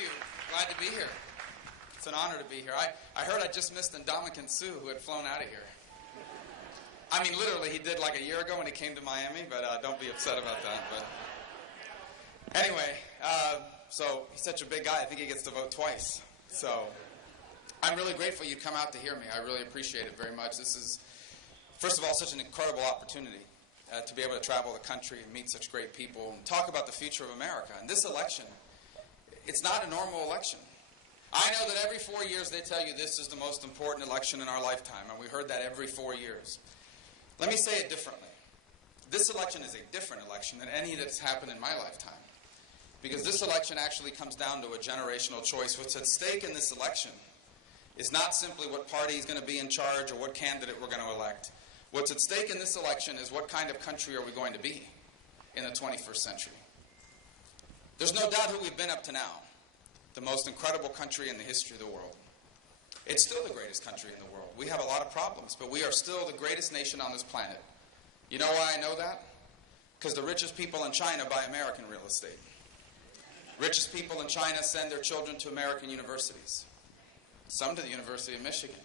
you. Glad to be here. It's an honor to be here. I heard I just missed Dominick and Sue, who had flown out of here. I mean, literally, he did like a year ago when he came to Miami, but don't be upset about that. But anyway, so he's such a big guy, I think he gets to vote twice. So I'm really grateful you come out to hear me. I really appreciate it very much. This is, first of all, such an incredible opportunity to be able to travel the country and meet such great people and talk about the future of America. And this election, it's not a normal election. I know that every 4 years they tell you this is the most important election in our lifetime, and we heard that every 4 years. Let me say it differently. This election is a different election than any that's happened in my lifetime, because this election actually comes down to a generational choice. What's at stake in this election is not simply what party is going to be in charge or what candidate we're going to elect. What's at stake in this election is what kind of country are we going to be in the 21st century. There's no doubt who we've been up to now. The most incredible country in the history of the world. It's still the greatest country in the world. We have a lot of problems, but we are still the greatest nation on this planet. You know why I know that? Because the richest people in China buy American real estate. Richest people in China send their children to American universities. Some to the University of Michigan.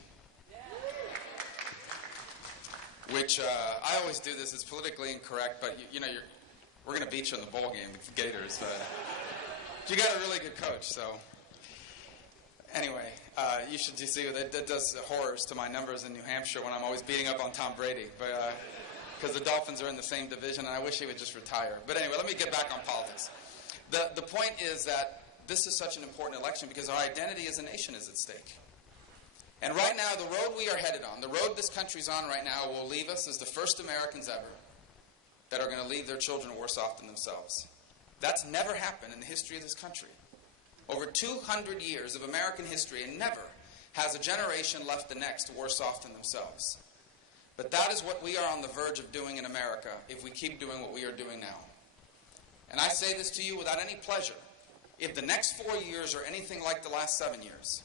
Which, I always do this, it's politically incorrect, but we're going to beat you in the bowl game with the Gators. You got a really good coach, so anyway, you should see that does horrors to my numbers in New Hampshire when I'm always beating up on Tom Brady, but because the Dolphins are in the same division, and I wish he would just retire. But anyway, let me get back on politics. The point is that this is such an important election because our identity as a nation is at stake. And right now, the road we are headed on, the road this country's on right now, will leave us as the first Americans ever that are going to leave their children worse off than themselves. That's never happened in the history of this country. Over 200 years of American history, and never has a generation left the next worse off than themselves. But that is what we are on the verge of doing in America if we keep doing what we are doing now. And I say this to you without any pleasure. If the next 4 years are anything like the last 7 years,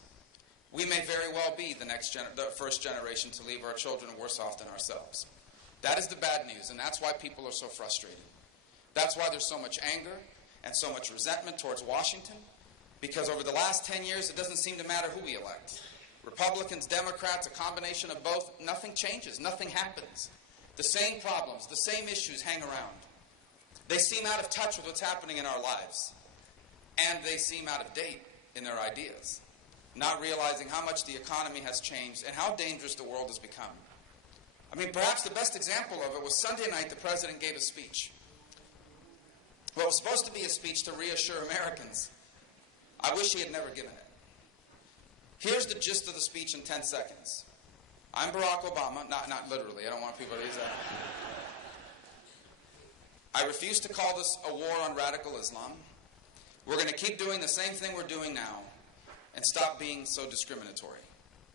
we may very well be the first generation to leave our children worse off than ourselves. That is the bad news, and that's why people are so frustrated. That's why there's so much anger and so much resentment towards Washington, because over the last 10 years, it doesn't seem to matter who we elect. Republicans, Democrats, a combination of both, nothing changes, nothing happens. The same problems, the same issues hang around. They seem out of touch with what's happening in our lives, and they seem out of date in their ideas, not realizing how much the economy has changed and how dangerous the world has become. I mean, perhaps the best example of it was Sunday night the president gave a speech. Well, it was supposed to be a speech to reassure Americans. I wish he had never given it. Here's the gist of the speech in 10 seconds. I'm Barack Obama. Not literally. I don't want people to use that. I refuse to call this a war on radical Islam. We're going to keep doing the same thing we're doing now and stop being so discriminatory.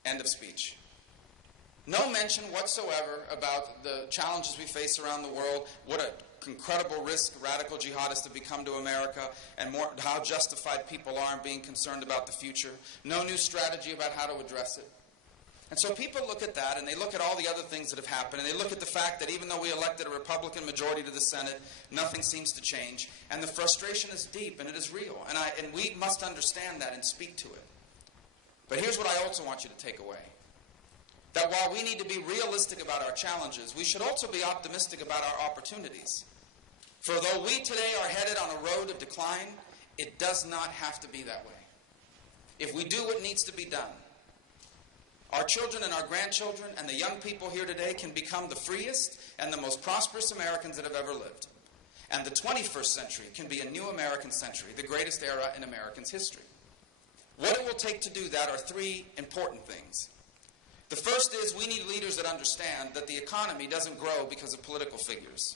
End of speech. No mention whatsoever about the challenges we face around the world, what an incredible risk radical jihadists have become to America, and how justified people are in being concerned about the future. No new strategy about how to address it. And so people look at that, and they look at all the other things that have happened, and they look at the fact that even though we elected a Republican majority to the Senate, nothing seems to change, and the frustration is deep, and it is real. And we must understand that and speak to it. But here's what I also want you to take away. That while we need to be realistic about our challenges, we should also be optimistic about our opportunities. For though we today are headed on a road of decline, it does not have to be that way. If we do what needs to be done, our children and our grandchildren and the young people here today can become the freest and the most prosperous Americans that have ever lived. And the 21st century can be a new American century, the greatest era in Americans' history. What it will take to do that are three important things. The first is we need leaders that understand that the economy doesn't grow because of political figures.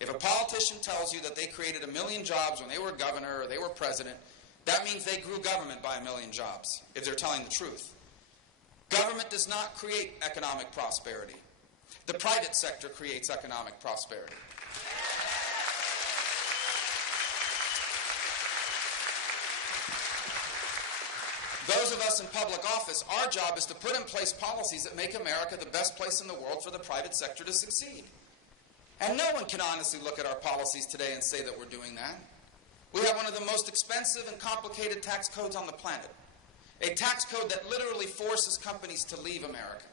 If a politician tells you that they created 1 million jobs when they were governor or they were president, that means they grew government by 1 million jobs, if they're telling the truth. Government does not create economic prosperity. The private sector creates economic prosperity. Those of us in public office, our job is to put in place policies that make America the best place in the world for the private sector to succeed. And no one can honestly look at our policies today and say that we're doing that. We have one of the most expensive and complicated tax codes on the planet. A tax code that literally forces companies to leave America.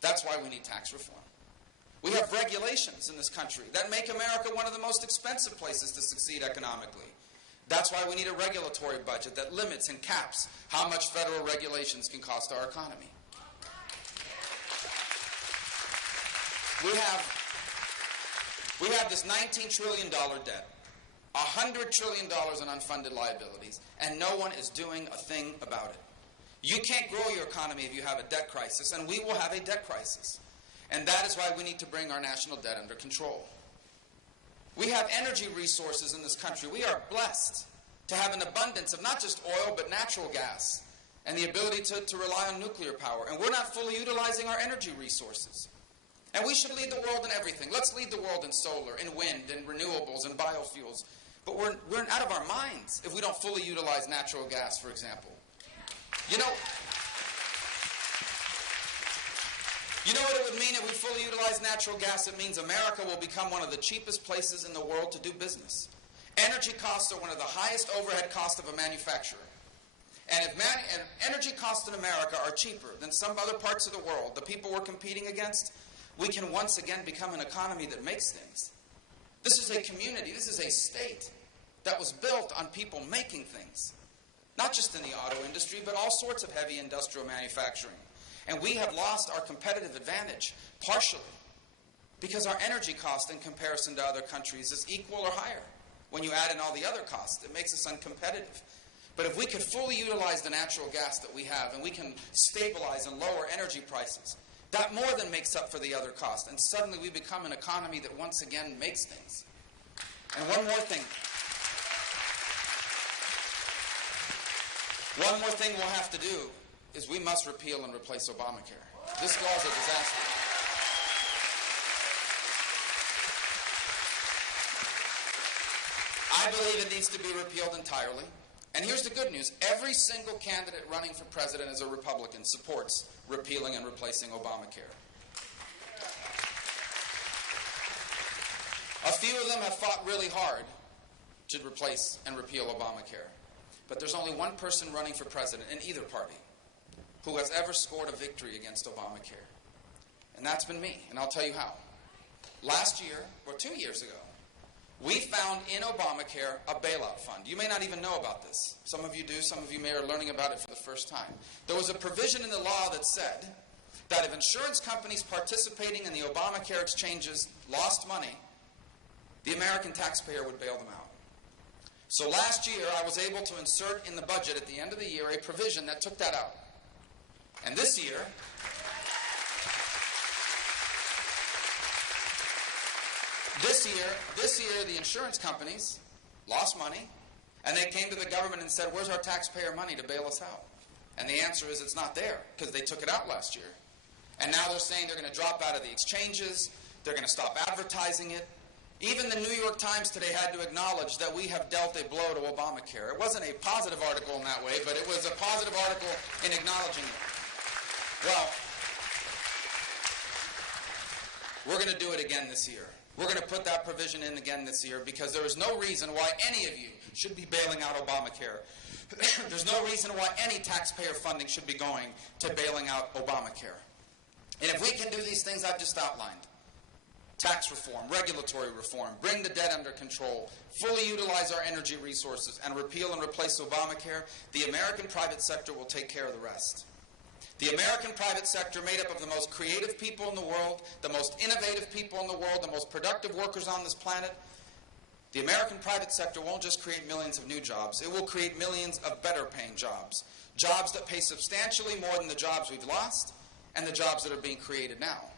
That's why we need tax reform. We have regulations in this country that make America one of the most expensive places to succeed economically. That's why we need a regulatory budget that limits and caps how much federal regulations can cost our economy. We have this $19 trillion debt, $100 trillion in unfunded liabilities, and no one is doing a thing about it. You can't grow your economy if you have a debt crisis, and we will have a debt crisis. And that is why we need to bring our national debt under control. We have energy resources in this country. We are blessed to have an abundance of not just oil, but natural gas, and the ability to rely on nuclear power. And we're not fully utilizing our energy resources. And we should lead the world in everything. Let's lead the world in solar, in wind, in renewables, in biofuels. But we're out of our minds if we don't fully utilize natural gas, for example. You know what it would mean if we fully utilize natural gas? It means America will become one of the cheapest places in the world to do business. Energy costs are one of the highest overhead costs of a manufacturer. And if energy costs in America are cheaper than some other parts of the world, the people we're competing against, we can once again become an economy that makes things. This is a community, this is a state that was built on people making things. Not just in the auto industry, but all sorts of heavy industrial manufacturing. And we have lost our competitive advantage, partially, because our energy cost in comparison to other countries is equal or higher. When you add in all the other costs, it makes us uncompetitive. But if we could fully utilize the natural gas that we have, and we can stabilize and lower energy prices, that more than makes up for the other cost. And suddenly we become an economy that once again makes things. And one more thing we'll have to do is we must repeal and replace Obamacare. This law is a disaster. I believe it needs to be repealed entirely. And here's the good news. Every single candidate running for president as a Republican supports repealing and replacing Obamacare. A few of them have fought really hard to replace and repeal Obamacare. But there's only one person running for president in either party who has ever scored a victory against Obamacare. And that's been me, and I'll tell you how. Last year, or 2 years ago, we found in Obamacare a bailout fund. You may not even know about this. Some of you do, some of you may are learning about it for the first time. There was a provision in the law that said that if insurance companies participating in the Obamacare exchanges lost money, the American taxpayer would bail them out. So last year, I was able to insert in the budget at the end of the year a provision that took that out. And this year, the insurance companies lost money, and they came to the government and said, where's our taxpayer money to bail us out? And the answer is it's not there, because they took it out last year. And now they're saying they're going to drop out of the exchanges, they're going to stop advertising it. Even the New York Times today had to acknowledge that we have dealt a blow to Obamacare. It wasn't a positive article in that way, but it was a positive article in acknowledging it. Well, we're going to do it again this year. We're going to put that provision in again this year because there is no reason why any of you should be bailing out Obamacare. There's no reason why any taxpayer funding should be going to bailing out Obamacare. And if we can do these things I've just outlined, tax reform, regulatory reform, bring the debt under control, fully utilize our energy resources, and repeal and replace Obamacare, the American private sector will take care of the rest. The American private sector, made up of the most creative people in the world, the most innovative people in the world, the most productive workers on this planet, the American private sector won't just create millions of new jobs. It will create millions of better paying jobs. Jobs that pay substantially more than the jobs we've lost and the jobs that are being created now.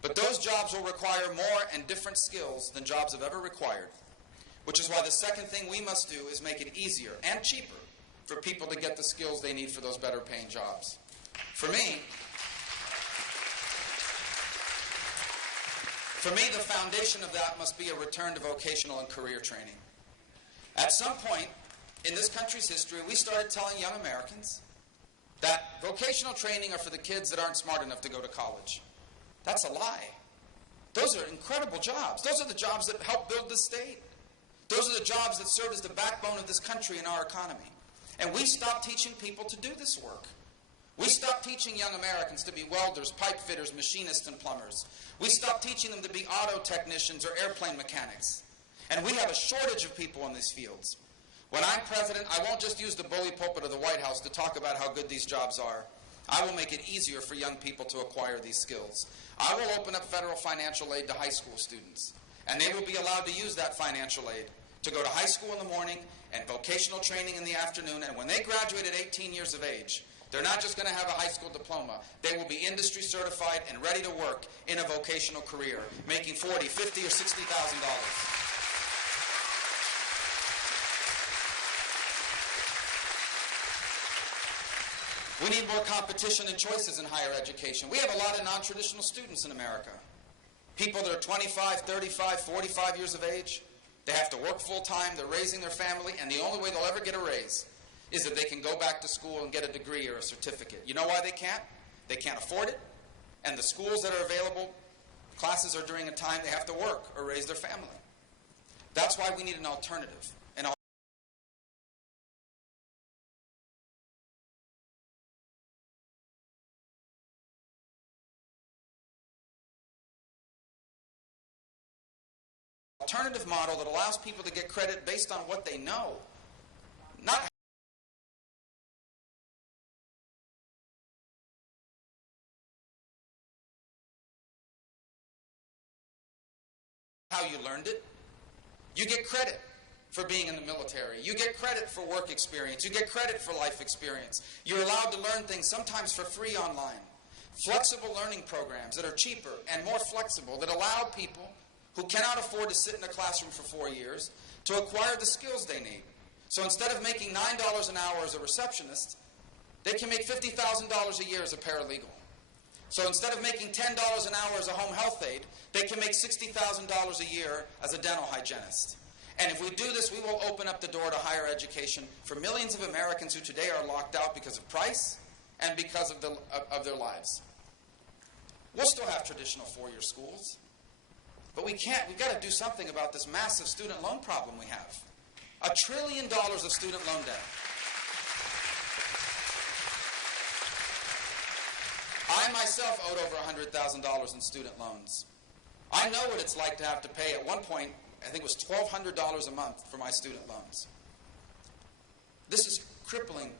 But those jobs will require more and different skills than jobs have ever required, which is why the second thing we must do is make it easier and cheaper for people to get the skills they need for those better paying jobs. For me, the foundation of that must be a return to vocational and career training. At some point in this country's history, we started telling young Americans that vocational training are for the kids that aren't smart enough to go to college. That's a lie. Those are incredible jobs. Those are the jobs that help build the state. Those are the jobs that serve as the backbone of this country and our economy. And we stopped teaching people to do this work. We stopped teaching young Americans to be welders, pipe fitters, machinists, and plumbers. We stopped teaching them to be auto technicians or airplane mechanics. And we have a shortage of people in these fields. When I'm president, I won't just use the bully pulpit of the White House to talk about how good these jobs are. I will make it easier for young people to acquire these skills. I will open up federal financial aid to high school students. And they will be allowed to use that financial aid to go to high school in the morning and vocational training in the afternoon. And when they graduate at 18 years of age, they're not just going to have a high school diploma. They will be industry certified and ready to work in a vocational career, making $40,000, $50,000, or $60,000. We need more competition and choices in higher education. We have a lot of non-traditional students in America. People that are 25, 35, 45 years of age. They have to work full-time, they're raising their family, and the only way they'll ever get a raise is if they can go back to school and get a degree or a certificate. You know why they can't? They can't afford it, and the schools that are available, classes are during a time they have to work or raise their family. That's why we need an alternative. Alternative model that allows people to get credit based on what they know, not how you learned it. You get credit for being in the military. You get credit for work experience. You get credit for life experience. You're allowed to learn things sometimes for free online. Flexible learning programs that are cheaper and more flexible that allow people who cannot afford to sit in a classroom for 4 years to acquire the skills they need. So instead of making $9 an hour as a receptionist, they can make $50,000 a year as a paralegal. So instead of making $10 an hour as a home health aide, they can make $60,000 a year as a dental hygienist. And if we do this, we will open up the door to higher education for millions of Americans who today are locked out because of price and because of their lives. We'll still have traditional four-year schools. But we can't. We've got to do something about this massive student loan problem we have. $1 trillion of student loan debt. I myself owed over $100,000 in student loans. I know what it's like to have to pay, at one point, I think it was $1,200 a month for my student loans. This is crippling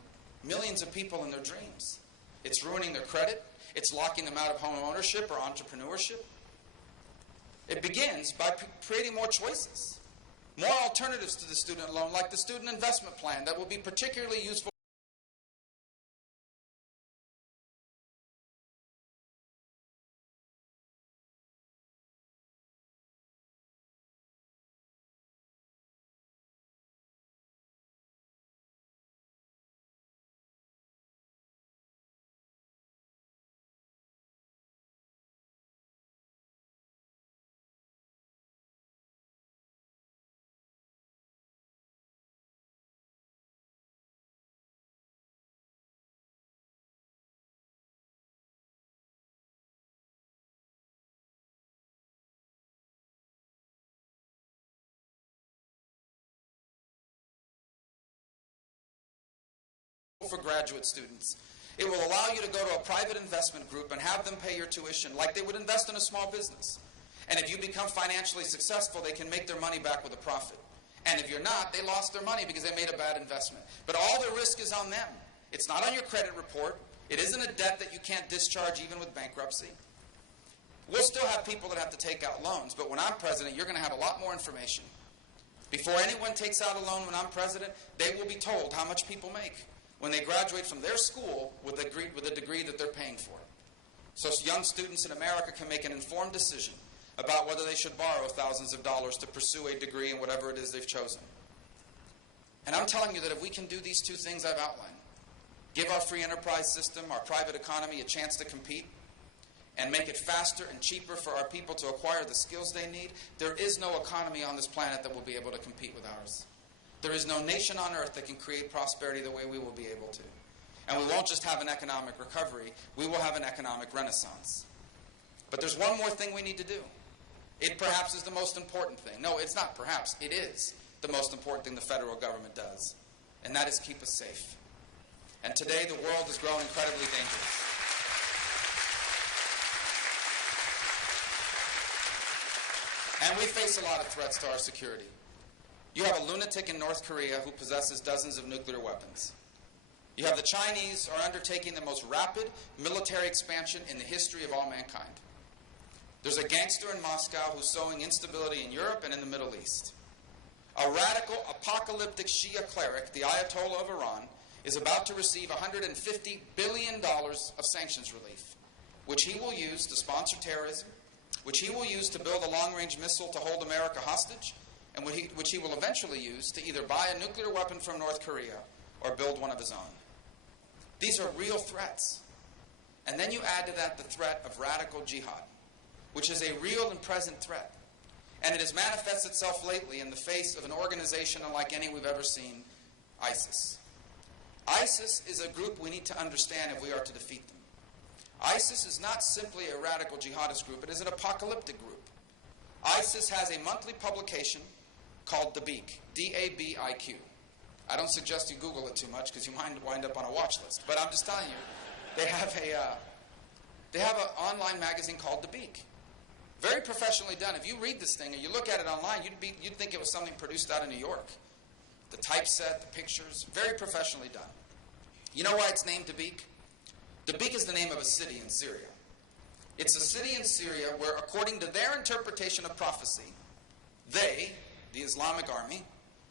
millions of people in their dreams. It's ruining their credit. It's locking them out of home ownership or entrepreneurship. It begins by creating more choices, more alternatives to the student loan, like the student investment plan that will be particularly useful. For graduate students. It will allow you to go to a private investment group and have them pay your tuition like they would invest in a small business. And if you become financially successful, they can make their money back with a profit. And if you're not, they lost their money because they made a bad investment. But all the risk is on them. It's not on your credit report. It isn't a debt that you can't discharge even with bankruptcy. We'll still have people that have to take out loans, but when I'm president, you're going to have a lot more information. Before anyone takes out a loan when I'm president, they will be told how much people make when they graduate from their school with a degree that they're paying for. So young students in America can make an informed decision about whether they should borrow thousands of dollars to pursue a degree in whatever it is they've chosen. And I'm telling you that if we can do these two things I've outlined, give our free enterprise system, our private economy, a chance to compete, and make it faster and cheaper for our people to acquire the skills they need, there is no economy on this planet that will be able to compete with ours. There is no nation on earth that can create prosperity the way we will be able to. And we won't just have an economic recovery, we will have an economic renaissance. But there's one more thing we need to do. It perhaps is the most important thing. No, it's not perhaps, it is the most important thing the federal government does, and that is keep us safe. And today, the world has grown incredibly dangerous. And we face a lot of threats to our security. You have a lunatic in North Korea who possesses dozens of nuclear weapons. You have the Chinese are undertaking the most rapid military expansion in the history of all mankind. There's a gangster in Moscow who's sowing instability in Europe and in the Middle East. A radical, apocalyptic Shia cleric, the Ayatollah of Iran, is about to receive $150 billion of sanctions relief, which he will use to sponsor terrorism, which he will use to build a long-range missile to hold America hostage, and which he will eventually use to either buy a nuclear weapon from North Korea or build one of his own. These are real threats. And then you add to that the threat of radical jihad, which is a real and present threat. And it has manifested itself lately in the face of an organization unlike any we've ever seen, ISIS. ISIS is a group we need to understand if we are to defeat them. ISIS is not simply a radical jihadist group, it is an apocalyptic group. ISIS has a monthly publication called Dominick, D-A-B-I-Q. I don't suggest you Google it too much because you might wind up on a watch list. But I'm just telling you, they have an online magazine called Dominick. Very professionally done. If you read this thing and you look at it online, you'd think it was something produced out of New York. The typeset, the pictures, very professionally done. You know why it's named Dominick? Dominick is the name of a city in Syria. It's a city in Syria where, according to their interpretation of prophecy, they, the Islamic army,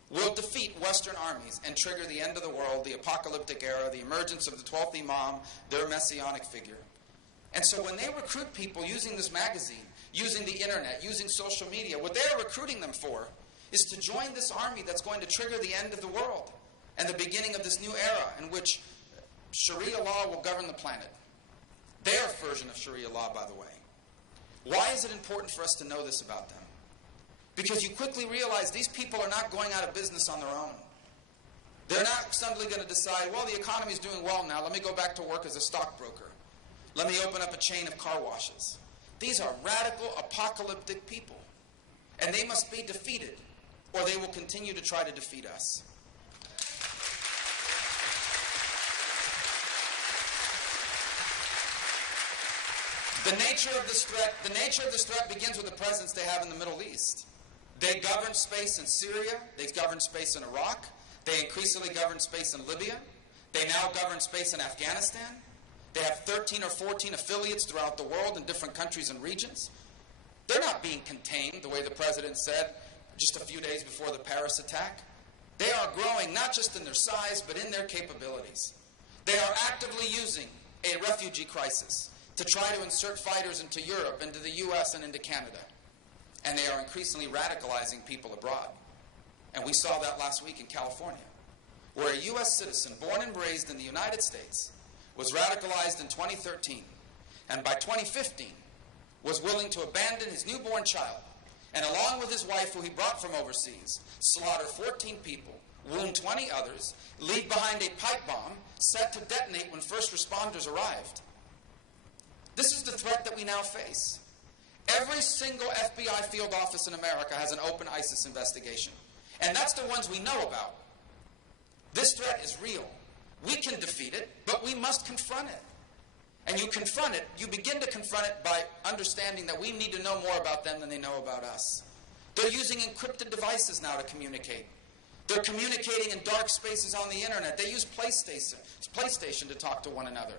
will defeat Western armies and trigger the end of the world, the apocalyptic era, the emergence of the 12th Imam, their messianic figure. And so when they recruit people using this magazine, using the internet, using social media, what they're recruiting them for is to join this army that's going to trigger the end of the world and the beginning of this new era in which Sharia law will govern the planet. Their version of Sharia law, by the way. Why is it important for us to know this about them? Because you quickly realize these people are not going out of business on their own. They're not suddenly going to decide, well, the economy's doing well now, let me go back to work as a stockbroker. Let me open up a chain of car washes. These are radical, apocalyptic people. And they must be defeated, or they will continue to try to defeat us. The nature of this threat begins with the presence they have in the Middle East. They govern space in Syria. They govern space in Iraq. They increasingly govern space in Libya. They now govern space in Afghanistan. They have 13 or 14 affiliates throughout the world in different countries and regions. They're not being contained the way the president said just a few days before the Paris attack. They are growing not just in their size, but in their capabilities. They are actively using a refugee crisis to try to insert fighters into Europe, into the US, and into Canada. And they are increasingly radicalizing people abroad. And we saw that last week in California, where a US citizen born and raised in the United States was radicalized in 2013, and by 2015 was willing to abandon his newborn child, and along with his wife, who he brought from overseas, slaughter 14 people, wound 20 others, leave behind a pipe bomb set to detonate when first responders arrived. This is the threat that we now face. Every single FBI field office in America has an open ISIS investigation. And that's the ones we know about. This threat is real. We can defeat it, but we must confront it. And you confront it, you begin to confront it by understanding that we need to know more about them than they know about us. They're using encrypted devices now to communicate. They're communicating in dark spaces on the internet. They use PlayStation to talk to one another.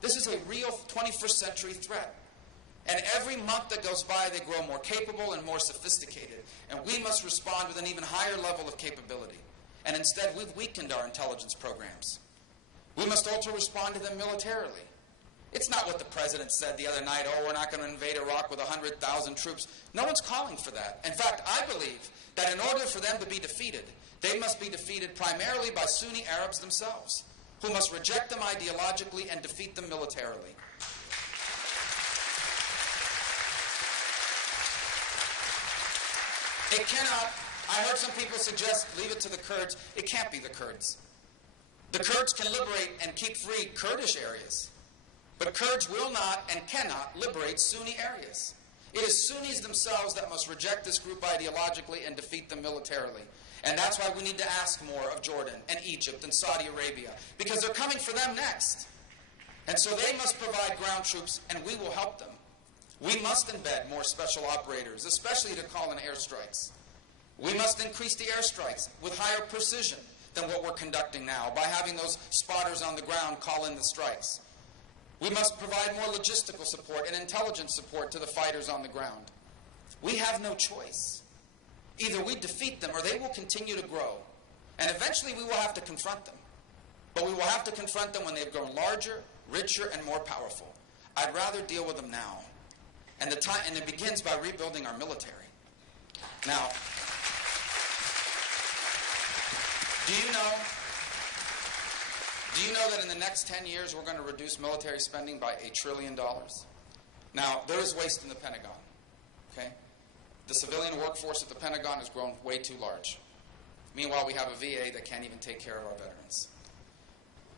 This is a real 21st century threat. And every month that goes by, they grow more capable and more sophisticated. And we must respond with an even higher level of capability. And instead, we've weakened our intelligence programs. We must also respond to them militarily. It's not what the president said the other night, oh, we're not going to invade Iraq with 100,000 troops. No one's calling for that. In fact, I believe that in order for them to be defeated, they must be defeated primarily by Sunni Arabs themselves, who must reject them ideologically and defeat them militarily. It cannot, I heard some people suggest, leave it to the Kurds. It can't be the Kurds. The Kurds can liberate and keep free Kurdish areas, but Kurds will not and cannot liberate Sunni areas. It is Sunnis themselves that must reject this group ideologically and defeat them militarily. And that's why we need to ask more of Jordan and Egypt and Saudi Arabia, because they're coming for them next. And so they must provide ground troops, and we will help them. We must embed more special operators, especially to call in airstrikes. We must increase the airstrikes with higher precision than what we're conducting now by having those spotters on the ground call in the strikes. We must provide more logistical support and intelligence support to the fighters on the ground. We have no choice. Either we defeat them or they will continue to grow. And eventually we will have to confront them. But we will have to confront them when they've grown larger, richer, and more powerful. I'd rather deal with them now. And it begins by rebuilding our military. Now, do you know that in the next 10 years we're going to reduce military spending by $1 trillion? Now, there is waste in the Pentagon. Okay? The civilian workforce at the Pentagon has grown way too large. Meanwhile, we have a VA that can't even take care of our veterans.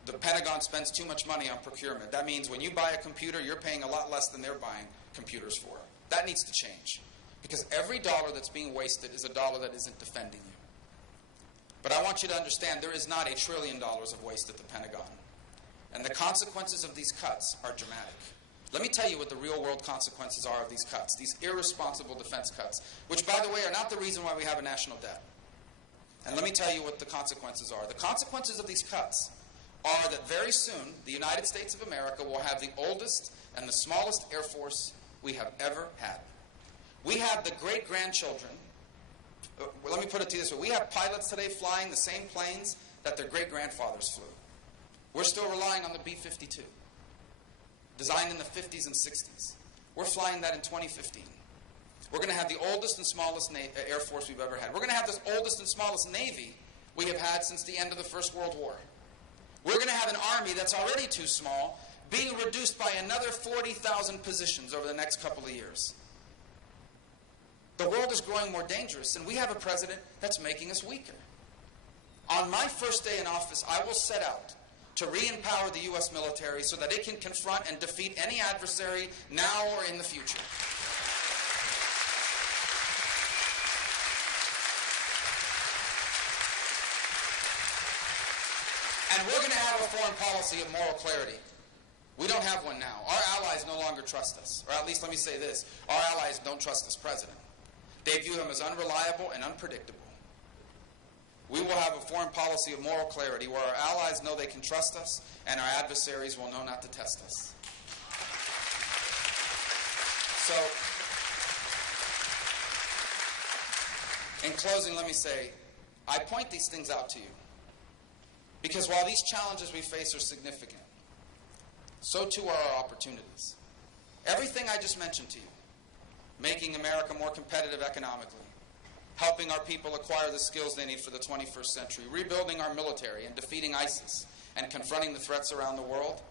The Pentagon spends too much money on procurement. That means when you buy a computer, you're paying a lot less than they're buying computers for. That needs to change. Because every dollar that's being wasted is a dollar that isn't defending you. But I want you to understand there is not $1 trillion of waste at the Pentagon. And the consequences of these cuts are dramatic. Let me tell you what the real-world consequences are of these cuts, these irresponsible defense cuts, which, by the way, are not the reason why we have a national debt. And let me tell you what the consequences are. The consequences of these cuts are that very soon the United States of America will have the oldest and the smallest Air Force we have ever had. We have the great-grandchildren. Let me put it to you this way. We have pilots today flying the same planes that their great-grandfathers flew. We're still relying on the B-52, designed in the 50s and 60s. We're flying that in 2015. We're going to have the oldest and smallest Air Force we've ever had. We're going to have the oldest and smallest Navy we have had since the end of the First World War. We're going to have an Army that's already too small, being reduced by another 40,000 positions over the next couple of years. The world is growing more dangerous, and we have a president that's making us weaker. On my first day in office, I will set out to re-empower the U.S. military so that it can confront and defeat any adversary now or in the future. And we're going to have a foreign policy of moral clarity. We don't have one now. Our allies no longer trust us. Or at least let me say this. Our allies don't trust this president. They view him as unreliable and unpredictable. We will have a foreign policy of moral clarity where our allies know they can trust us and our adversaries will know not to test us. So, in closing, let me say, I point these things out to you because while these challenges we face are significant, so too are our opportunities. Everything I just mentioned to you, making America more competitive economically, helping our people acquire the skills they need for the 21st century, rebuilding our military and defeating ISIS and confronting the threats around the world,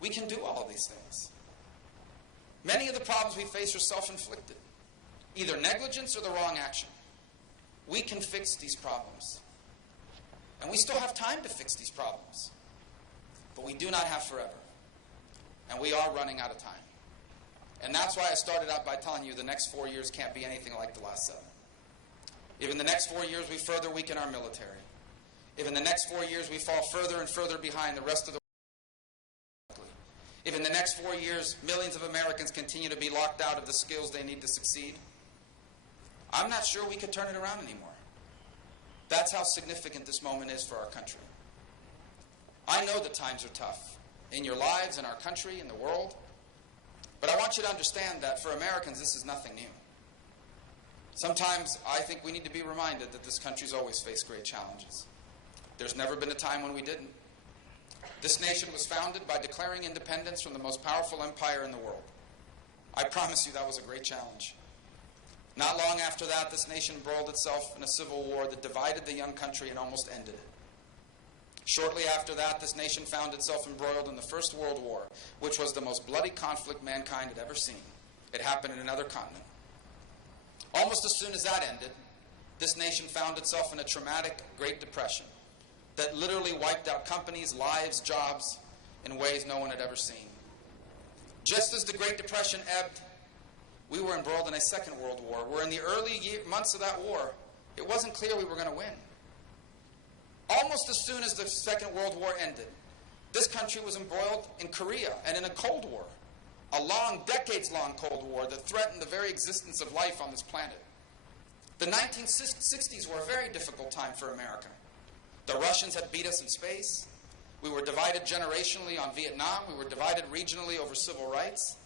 we can do all of these things. Many of the problems we face are self-inflicted, either negligence or the wrong action. We can fix these problems. And we still have time to fix these problems. But we do not have forever. And we are running out of time. And that's why I started out by telling you the next 4 years can't be anything like the last 7. If in the next 4 years we further weaken our military, if in the next 4 years we fall further and further behind the rest of the world, if in the next 4 years millions of Americans continue to be locked out of the skills they need to succeed, I'm not sure we could turn it around anymore. That's how significant this moment is for our country. I know that times are tough in your lives, in our country, in the world. But I want you to understand that for Americans, this is nothing new. Sometimes I think we need to be reminded that this country's always faced great challenges. There's never been a time when we didn't. This nation was founded by declaring independence from the most powerful empire in the world. I promise you that was a great challenge. Not long after that, this nation embroiled itself in a civil war that divided the young country and almost ended it. Shortly after that, this nation found itself embroiled in the First World War, which was the most bloody conflict mankind had ever seen. It happened in another continent. Almost as soon as that ended, this nation found itself in a traumatic Great Depression that literally wiped out companies, lives, jobs in ways no one had ever seen. Just as the Great Depression ebbed, we were embroiled in a Second World War, where in the early months of that war, it wasn't clear we were going to win. Almost as soon as the Second World War ended, this country was embroiled in Korea and in a Cold War, a long, decades-long Cold War that threatened the very existence of life on this planet. The 1960s were a very difficult time for America. The Russians had beat us in space. We were divided generationally on Vietnam. We were divided regionally over civil rights.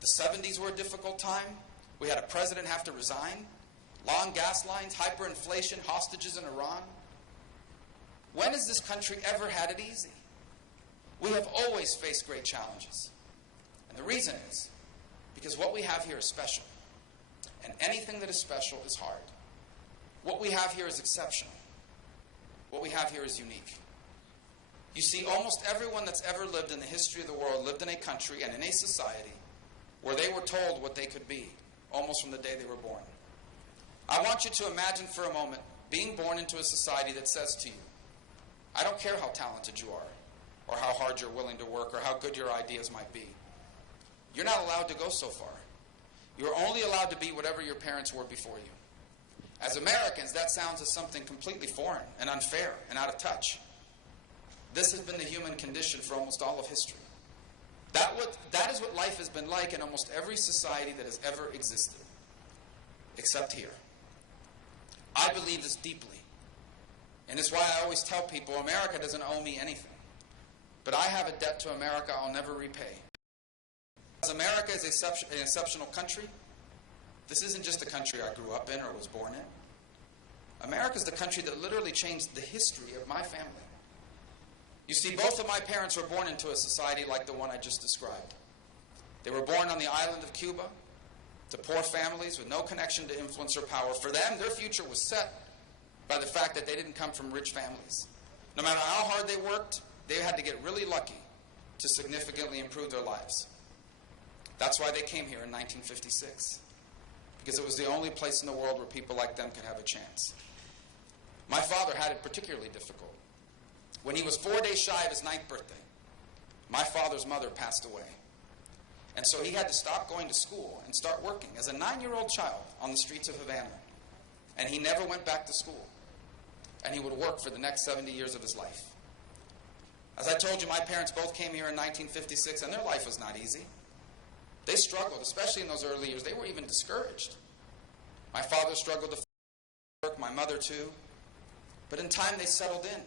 The 70s were a difficult time. We had a president have to resign. Long gas lines, hyperinflation, hostages in Iran. When has this country ever had it easy? We have always faced great challenges. And the reason is because what we have here is special. And anything that is special is hard. What we have here is exceptional. What we have here is unique. You see, almost everyone that's ever lived in the history of the world lived in a country and in a society where they were told what they could be, almost from the day they were born. I want you to imagine for a moment being born into a society that says to you, I don't care how talented you are, or how hard you're willing to work, or how good your ideas might be. You're not allowed to go so far. You're only allowed to be whatever your parents were before you. As Americans, that sounds as something completely foreign and unfair and out of touch. This has been the human condition for almost all of history. That is what life has been like in almost every society that has ever existed, except here. I believe this deeply. And it's why I always tell people, America doesn't owe me anything. But I have a debt to America I'll never repay. Because America is an exceptional country. This isn't just the country I grew up in or was born in. America is the country that literally changed the history of my family. You see, both of my parents were born into a society like the one I just described. They were born on the island of Cuba to poor families with no connection to influence or power. For them, their future was set by the fact that they didn't come from rich families. No matter how hard they worked, they had to get really lucky to significantly improve their lives. That's why they came here in 1956, because it was the only place in the world where people like them could have a chance. My father had it particularly difficult. When he was 4 days shy of his 9th birthday, my father's mother passed away. And so he had to stop going to school and start working as a 9-year-old child on the streets of Havana. And he never went back to school. And he would work for the next 70 years of his life. As I told you, my parents both came here in 1956, and their life was not easy. They struggled, especially in those early years. They were even discouraged. My father struggled to work, my mother too. But in time, they settled in.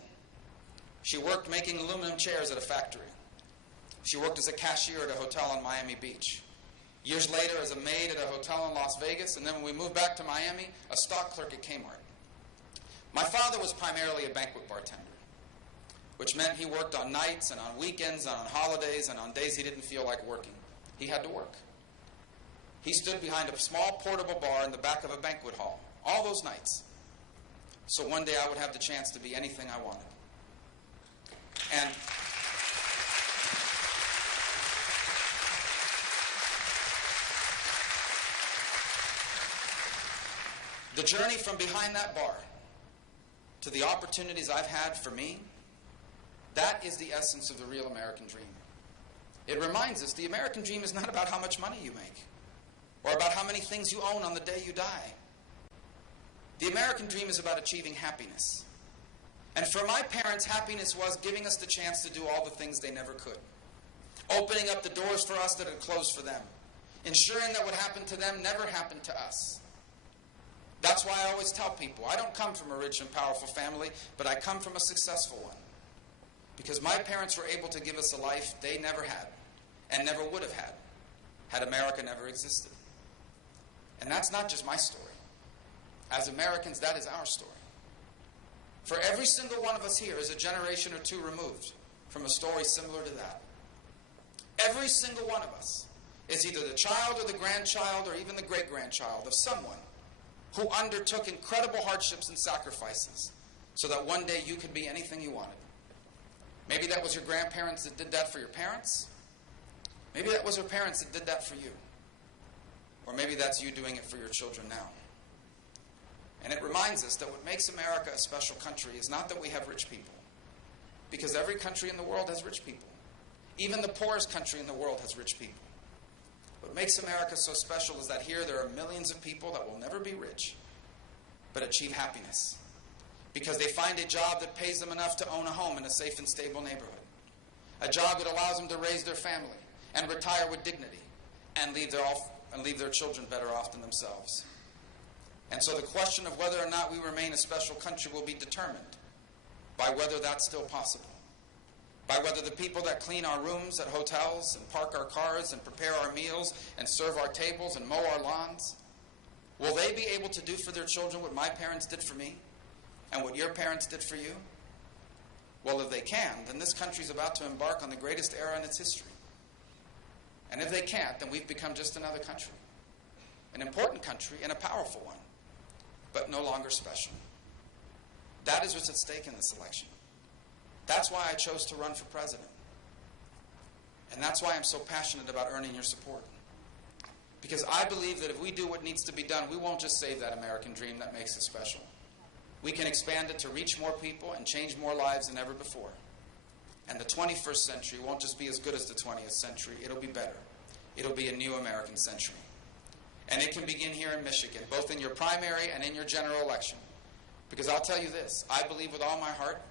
She worked making aluminum chairs at a factory. She worked as a cashier at a hotel on Miami Beach. Years later, as a maid at a hotel in Las Vegas, and then when we moved back to Miami, a stock clerk at Kmart. My father was primarily a banquet bartender, which meant he worked on nights and on weekends and on holidays and on days he didn't feel like working. He had to work. He stood behind a small portable bar in the back of a banquet hall all those nights. So one day I would have the chance to be anything I wanted. And the journey from behind that bar to the opportunities I've had for me, that is the essence of the real American dream. It reminds us the American dream is not about how much money you make or about how many things you own on the day you die. The American dream is about achieving happiness. And for my parents, happiness was giving us the chance to do all the things they never could. Opening up the doors for us that had closed for them. Ensuring that what happened to them never happened to us. That's why I always tell people, I don't come from a rich and powerful family, but I come from a successful one. Because my parents were able to give us a life they never had, and never would have had America never existed. And that's not just my story. As Americans, that is our story. For every single one of us here is a generation or two removed from a story similar to that. Every single one of us is either the child or the grandchild or even the great-grandchild of someone who undertook incredible hardships and sacrifices so that one day you could be anything you wanted. Maybe that was your grandparents that did that for your parents. Maybe that was your parents that did that for you. Or maybe that's you doing it for your children now. And it reminds us that what makes America a special country is not that we have rich people, because every country in the world has rich people. Even the poorest country in the world has rich people. What makes America so special is that here there are millions of people that will never be rich, but achieve happiness. Because they find a job that pays them enough to own a home in a safe and stable neighborhood. A job that allows them to raise their family and retire with dignity and leave their children better off than themselves. And so the question of whether or not we remain a special country will be determined by whether that's still possible. By whether the people that clean our rooms at hotels and park our cars and prepare our meals and serve our tables and mow our lawns, will they be able to do for their children what my parents did for me and what your parents did for you? Well, if they can, then this country is about to embark on the greatest era in its history. And if they can't, then we've become just another country. An important country and a powerful one, but no longer special. That is what's at stake in this election. That's why I chose to run for president. And that's why I'm so passionate about earning your support. Because I believe that if we do what needs to be done, we won't just save that American dream that makes it special. We can expand it to reach more people and change more lives than ever before. And the 21st century won't just be as good as the 20th century. It'll be better. It'll be a new American century. And it can begin here in Michigan, both in your primary and in your general election. Because I'll tell you this, I believe with all my heart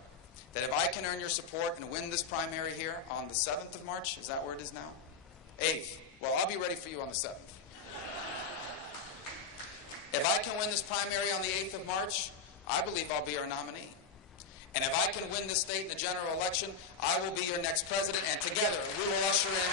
that if I can earn your support and win this primary here on the 7th of March, is that where it is now? 8th. Well, I'll be ready for you on the 7th. If I can win this primary on the 8th of March, I believe I'll be your nominee. And if I can win this state in the general election, I will be your next president, and together we will usher in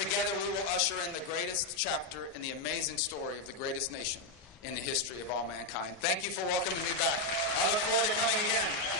together we will usher in the greatest chapter in the amazing story of the greatest nation in the history of all mankind. Thank you for welcoming me back. I look forward to coming again.